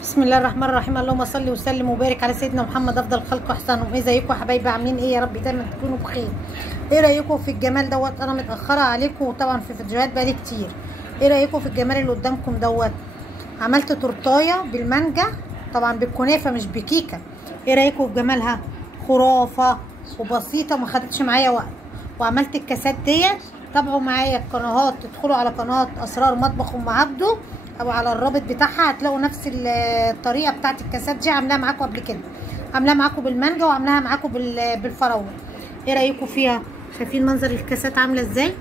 بسم الله الرحمن الرحيم. اللهم صل وسلم وبارك على سيدنا محمد افضل الخلق واحسنهم. ازيكم يا حبايبي؟ عاملين ايه؟ يا رب دايما تكونوا بخير. ايه رايكم في الجمال دوت؟ انا متاخره عليكم وطبعا في فيديوهات بقالي كتير. ايه رايكم في الجمال اللي قدامكم دوت؟ عملت تورتايه بالمانجا، طبعا بالكنافه مش بكيكه. ايه رايكم في جمالها؟ خرافه وبسيطه وما خدتش معايا وقت. وعملت الكاسات ديت. تابعوا معايا القنوات، تدخلوا على قناه اسرار مطبخ ام عبده او على الرابط بتاعها، هتلاقوا نفس الطريقه بتاعت الكاسات دي. عاملاها معاكم قبل كده، عاملاها معاكم بالمانجا وعاملاها معاكم بالفراوله. ايه رايكم فيها؟ شايفين منظر الكاسات عامله ازاي؟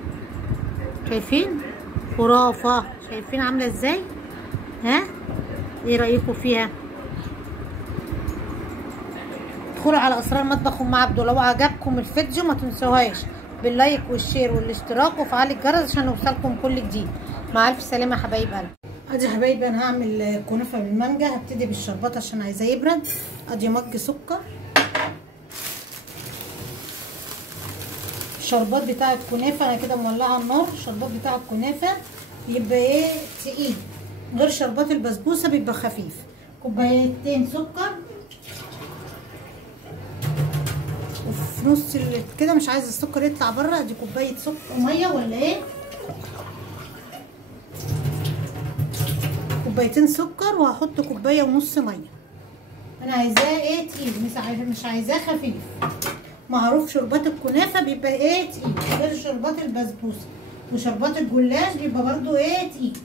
شايفين؟ خرافه. شايفين عامله ازاي؟ ها؟ ايه رايكم فيها؟ ادخلوا على اسرار مطبخ ام عبده. لو عجبكم الفيديو ما تنسوهاش باللايك والشير والاشتراك وفعل الجرس عشان يوصلكم كل جديد. مع الف سلامه يا حبايب قلبي. ادي يا حبايبي انا هعمل كنافه بالمانجا. هبتدي بالشربات عشان عايزاه يبرد. ادي مج سكر. الشربات بتاع الكنافه انا كده مولعه النار. الشربات بتاع الكنافه بيبقى ايه؟ تقيل، غير شربات البسبوسه بيبقى خفيف. كوبايتين سكر، وفي نص كده مش عايزه السكر يطلع بره. ادي كوبايه سكر ميه ولا ايه؟ كوبايتين سكر، وهحط كوبايه ونص ميه. انا عايزاه ايه؟ تقيل، مش عايزاه خفيف. معروف شربات الكنافه بيبقى ايه؟ تقيل، غير شربات البسبوسه. وشربات الجلاش بيبقى برضو ايه؟ تقيل.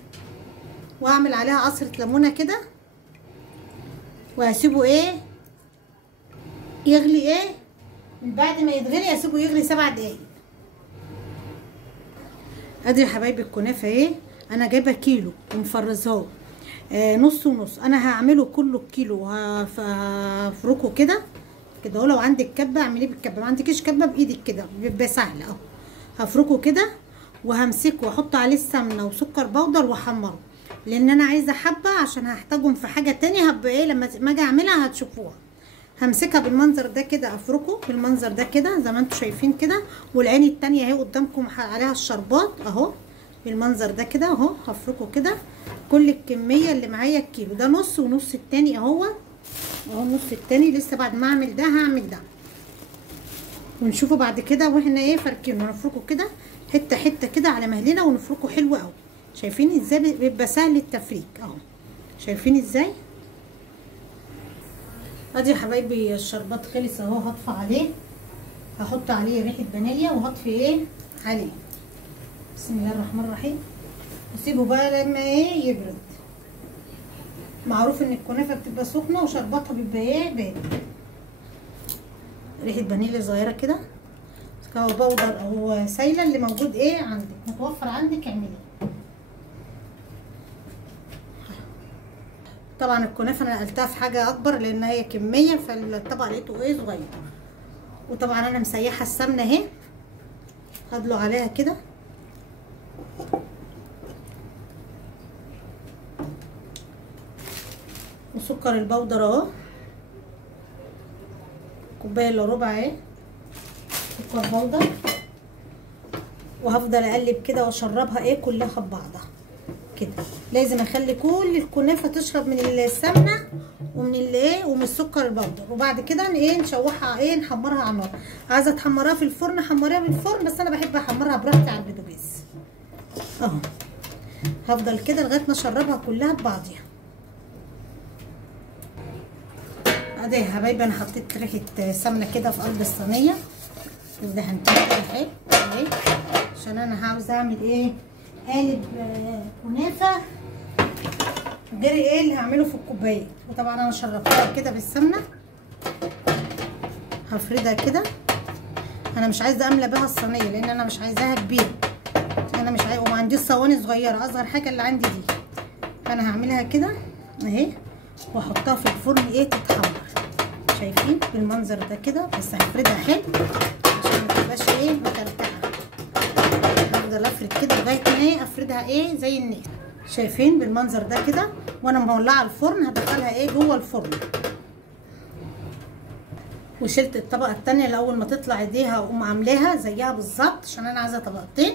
واعمل عليها عصره ليمونه كده، وهسيبه ايه؟ يغلي. ايه؟ من بعد ما يتغلي اسيبه يغلي 7 دقايق. ادي يا حبايبي الكنافه ايه؟ انا جايبه كيلو ومفرزاه نص ونص. انا هعمله كله بكيلو وهفركه كده كده اهو. لو عندك كبه اعمليه بالكبه، ما عندكيش كبه بايدك كده بيبقى سهل اهو. هفركه كده وهمسكه واحط عليه السمنه وسكر بودر واحمره، لان انا عايزه حبه عشان هحتاجهم في حاجه تانية. هبقى ايه لما اجي اعملها هتشوفوها. همسكها بالمنظر ده كده، افركه بالمنظر ده كده زي ما انتم شايفين كده. والعين التانية اهي قدامكم عليها الشربات اهو بالمنظر ده كده اهو. هفركه كده كل الكميه اللي معايا الكيلو ده نص، ونص التاني اهو النص التاني لسه بعد ما اعمل ده هعمل ده، ونشوفه بعد كده واحنا ايه فاركينه. نفركه كده حته حته كده على مهلنا ونفركه حلو قوي. شايفين ازاي بيبقى سهل التفريك اهو؟ شايفين ازاي؟ ادي يا حبايبي الشربات خلص اهو. هطفي عليه، هحط عليه ريحه فانيليا وهطفي ايه عليه. بسم الله الرحمن الرحيم. واسيبه بقى لما ايه يبرد. معروف ان الكنافه بتبقى سخنه وشرباتها بيبقى ايه بارد. ريحه فانيليا صغيره كده، كاكاو بودر او سايله اللي موجود ايه عندك، متوفر عندك اعمليه. طبعا الكنافه انا نقلتها في حاجه اكبر لان هي كميه، فالطبق لقيته ايه صغير. وطبعا انا مسيحه السمنه اهي، هدلق عليها كده وسكر البودر اهو كوبايه الا ربع اهي سكر بودر. وهفضل اقلب كده واشربها ايه كلها في بعضها كده. لازم اخلي كل الكنافه تشرب من السمنه ومن الايه ومن السكر البودر. وبعد كده ايه نشوحها ايه نحمرها على النار. عايزه تحمرها في الفرن حمريها في الفرن، بس انا بحب احمرها براحتي على البوتاجاز اهو. هفضل كده لغايه ما اشربها كلها ببعضيها. ادي يا حبايبي انا حطيت ريحه سمنه كده في قلب الصينيه. دهنتها اهي اهي عشان انا عاوزه اعمل ايه؟ قالب كنافه غير ايه اللي هعمله في الكوبايه. وطبعا انا شربتها كده بالسمنه. هفردها كده. انا مش عايزه املى بها الصينيه لان انا مش عايزاها كبيره. انا مش عايزه، وما عنديش صواني صغيره، اصغر حاجه اللي عندي دي. فانا هعملها كده اهي واحطها في الفرن ايه تتحمر. شايفين بالمنظر ده كده؟ بس هفردها حلو عشان ما تبقاش ايه مكلكعه. هفضل افرد كده لغايه ما ايه افردها ايه زي الناس. شايفين بالمنظر ده كده؟ وانا مولعه الفرن هدخلها ايه جوه الفرن. وشلت الطبقه التانيه اللي اول ما تطلع ايديها واقوم عاملاها زيها بالظبط عشان انا عايزه طبقتين.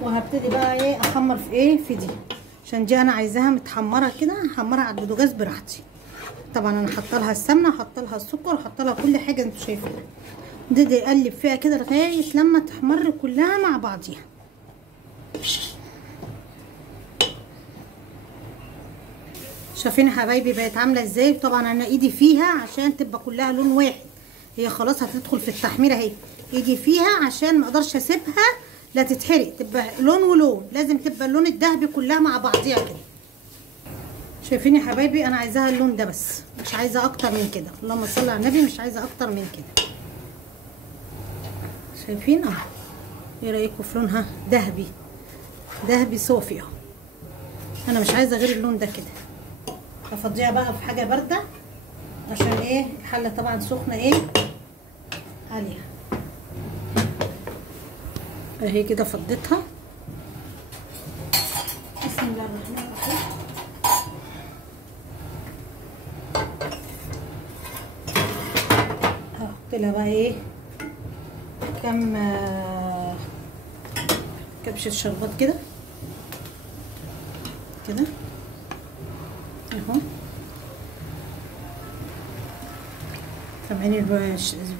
وهبتدي بقى ايه احمر في ايه في دي. عشان دي انا عايزاها متحمره كده، هحمرها على البوتاجاز براحتي. طبعا انا حاطه لها السمنه، حاطه لها السكر، حاطه لها كل حاجه انتوا شايفينها. دي اقلب فيها كده لغايه لما تحمر كلها مع بعضيها. شايفين يا حبايبي بقت عامله ازاي؟ طبعا انا ايدي فيها عشان تبقى كلها لون واحد، هي خلاص هتدخل في التحميره اهي. ايدي فيها عشان ما اقدرش اسيبها لا تتحرق، تبقى لون ولون، لازم تبقى اللون الذهبي كلها مع بعضيها كده. شايفين يا حبايبي انا عايزاها اللون ده بس، مش عايزه اكتر من كده. اللهم صل على النبي، مش عايزه اكتر من كده. شايفين اهو؟ ايه رايكم في لونها؟ ذهبي، ذهبي صافي اهو. انا مش عايزه غير اللون ده كده. هفضيها بقى في حاجه بارده عشان ايه؟ الحله طبعا سخنه ايه عليها اهي كده. فضيتها. بسم الله الرحمن الرحيم. هحط لها بقى ايه كم كبشه شربات كده كده اهو. سامعين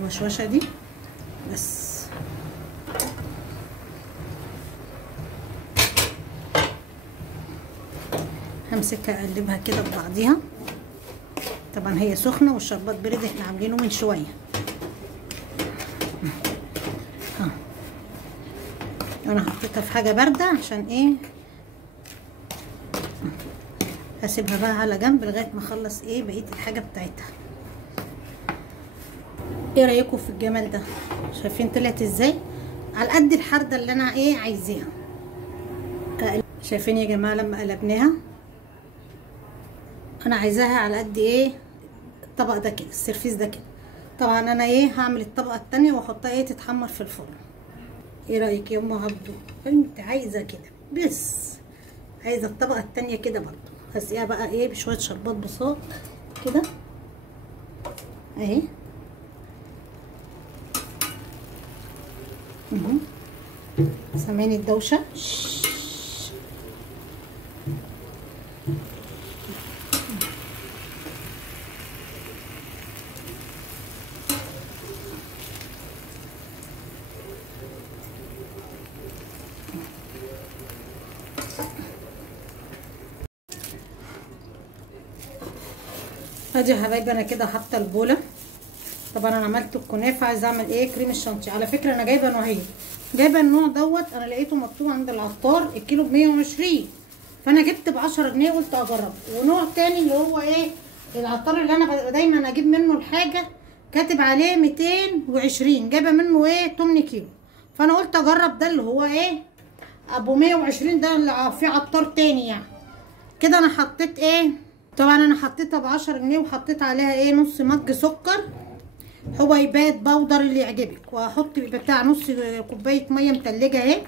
الوشوشه دي؟ بس همسكها اقلبها كده ببعضيها. طبعا هي سخنه والشربات برد، احنا عاملينه من شويه. انا حطيتها في حاجه بارده عشان ايه؟ هسيبها بقى على جنب لغايه ما اخلص ايه بقيه الحاجه بتاعتها. ايه رايكم في الجمال ده؟ شايفين طلعت ازاي؟ على قد الحرده اللي انا ايه عايزاها. شايفين يا جماعه لما قلبناها؟ انا عايزاها على قد ايه الطبق ده كده، السرفيس ده كده. طبعا انا ايه هعمل الطبقه التانية واحطها ايه تتحمر في الفرن. ايه رايك يا ام عبدو؟ انت عايزه كده بس، عايزه الطبقه التانية كده برضو. هسقيها بقى ايه بشويه شربات بساط كده اهي. سامعين الدوشه؟ ادي يا حبايبي انا كده حاطه البوله. طبعا انا عملت الكنافه، عايزه اعمل ايه كريم الشانتيه. على فكره انا جايبه نوعين، جايبه النوع دوت انا لقيته مكتوب عند العطار الكيلو ب120، فانا جبت ب10 جنيه قلت اجرب. ونوع تاني اللي هو ايه العطار اللي انا دايما اجيب منه الحاجه كاتب عليه 220، جايبه منه ايه 8 كيلو، فانا قلت اجرب ده اللي هو ايه ابو 120 ده اللي في عطار تاني يعني كده. انا حطيت ايه، طبعا انا حطيتها ب10 جنيه وحطيت عليها ايه نص مج سكر حبيبات بودر اللي يعجبك، وهحط بتاع نص كوبايه ميه متلجه اهي.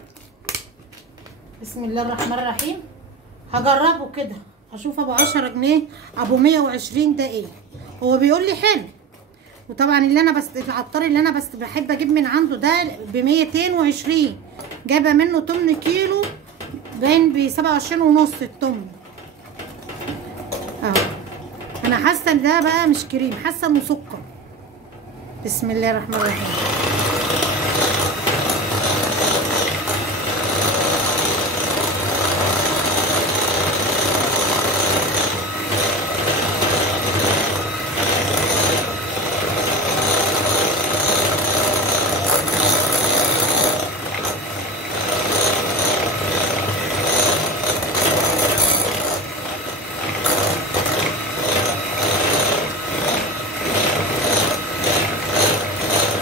بسم الله الرحمن الرحيم. هجربه كده اشوف ابو 10 جنيه ابو 120 ده ايه. هو بيقول لي حلو، وطبعا اللي انا بس العطار اللي انا بس بحب اجيب من عنده ده ب220، جايبه منه 8 كيلو باين ب27 ونص التمن اهو. انا حاسه ان ده بقى مش كريم، حاسه انه سكر. بسم الله الرحمن الرحيم.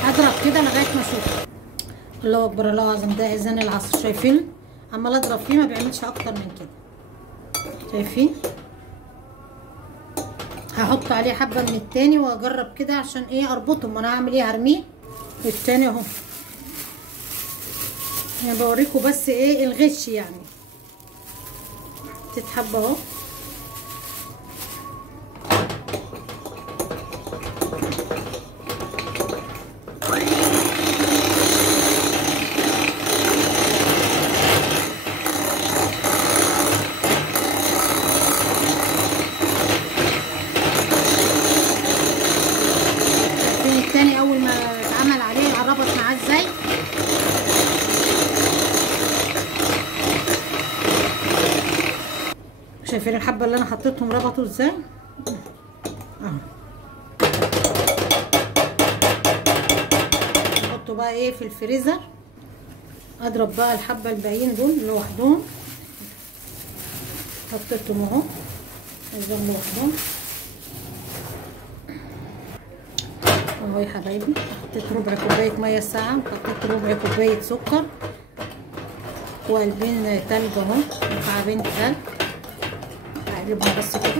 اضرب كده لغايه ما اشوف. الله اكبر الله اعظم، ده اذان العصر. شايفين عمال اضرب فيه ما بيعملش اكتر من كده. شايفين؟ هحط عليه حبه من التاني واجرب كده عشان ايه اربطهم. انا هعمل ايه هرميه التاني اهو. انا بوريكم بس ايه الغش يعني. تتحب اهو. شايفين الحبه اللي انا حطيتهم ربطوا ازاي اهو. نحطه بقى ايه في الفريزر. اضرب بقى الحبه الباقيين دول لوحدهم. حطيتهم اهو اضربهم لوحدهم اهو يا حبايبي. حطيت ربع كوبايه ميه ساقعه، حطيت ربع كوبايه سكر وقلبين تلج اهو، مكعبين تلج. هقلبهم بس كده.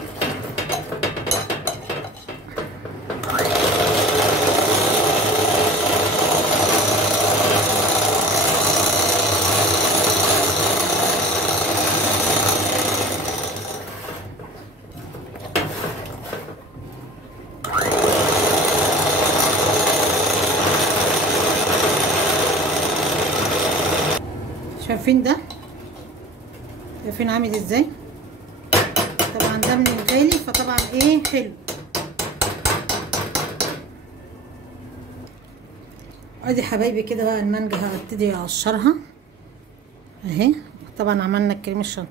شايفين ده؟ شايفين عامل ازاي؟ طبعا ده من الغالي فطبعا ايه حلو. ادي حبايبي كده بقى المانجا هبتدي اقشرها اهي. طبعا عملنا الكريم الشانتيه.